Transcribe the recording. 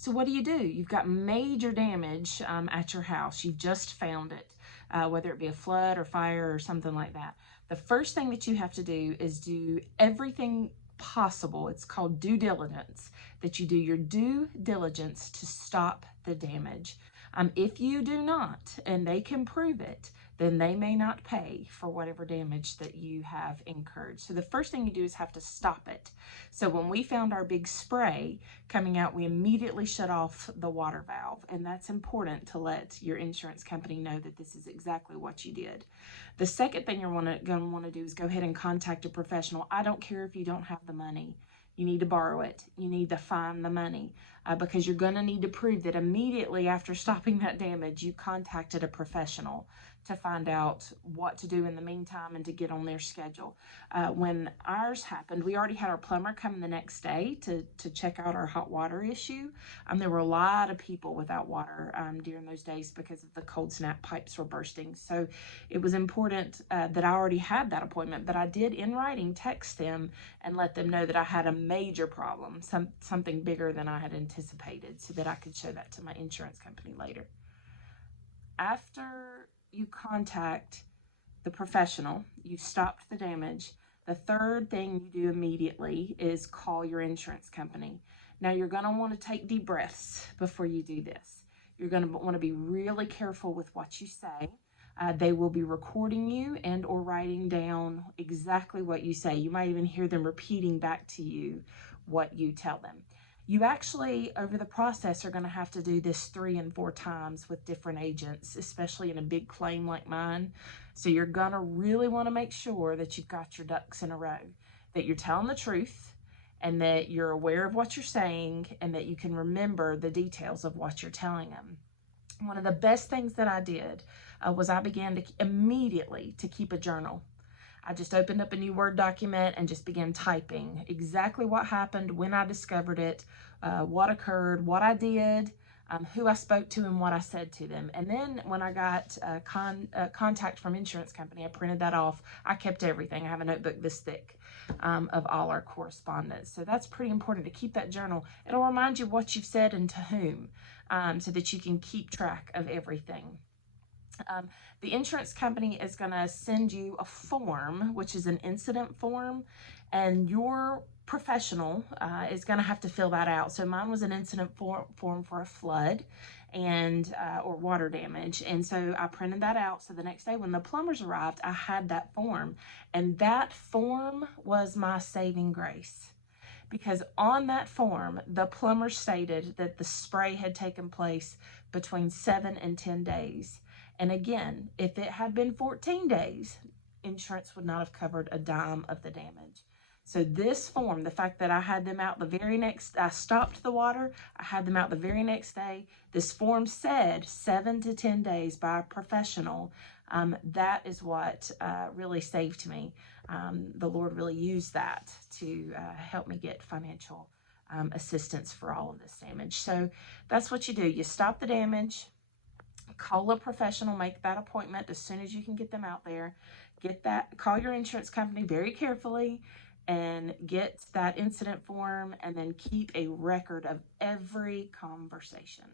So what do? You've got major damage at your house. You've just found it, whether it be a flood or fire or something like that. The first thing that you have to do is do everything possible. It's called due diligence, that you do your due diligence to stop the damage. If you do not, and they can prove it, then they may not pay for whatever damage that you have incurred. So the first thing you do is have to stop it. So when we found our big spray coming out, we immediately shut off the water valve. And that's important to let your insurance company know that this is exactly what you did. The second thing you're going to want to do is go ahead and contact a professional. I don't care if you don't have the money. You need to borrow it. You need to find the money because you're going to need to prove that immediately after stopping that damage, you contacted a professional to find out what to do in the meantime and to get on their schedule. When ours happened, we already had our plumber come the next day to check out our hot water issue. There were a lot of people without water during those days because of the cold snap pipes were bursting. So it was important that I already had that appointment, but I did in writing text them and let them know that I had a major problem, something bigger than I had anticipated, so that I could show that to my insurance company later. After you contact the professional, you stopped the damage, the third thing you do immediately is call your insurance company. Now you're going to want to take deep breaths before you do this. You're going to want to be really careful with what you say. They will be recording you and or writing down exactly what you say. You might even hear them repeating back to you what you tell them. You actually, over the process, are going to have to do this 3 and 4 times with different agents, especially in a big claim like mine. So you're going to really want to make sure that you've got your ducks in a row, that you're telling the truth, and that you're aware of what you're saying, and that you can remember the details of what you're telling them. One of the best things that I did was I began to immediately to keep a journal. I just opened up a new Word document and just began typing exactly what happened, when I discovered it, what occurred, what I did, who I spoke to, and what I said to them. And then when I got contact from insurance company, I printed that off. I kept everything. I have a notebook this thick of all our correspondence. So that's pretty important to keep that journal. It'll remind you what you've said and to whom, so that you can keep track of everything. The insurance company is going to send you a form, which is an incident form, and your professional is going to have to fill that out. So mine was an incident form for a flood and or water damage, and so I printed that out. So the next day when the plumbers arrived, I had that form, and that form was my saving grace. Because on that form, the plumber stated that the spray had taken place between 7 and 10 days. And again, if it had been 14 days, insurance would not have covered a dime of the damage. So this form, the fact that I had them out I stopped the water, I had them out the very next day. This form said 7 to 10 days by a professional. That is what really saved me. The Lord really used that to help me get financial assistance for all of this damage. So that's what you do. You stop the damage, call a professional, make that appointment as soon as you can get them out there. Call your insurance company very carefully and get that incident form, and then keep a record of every conversation.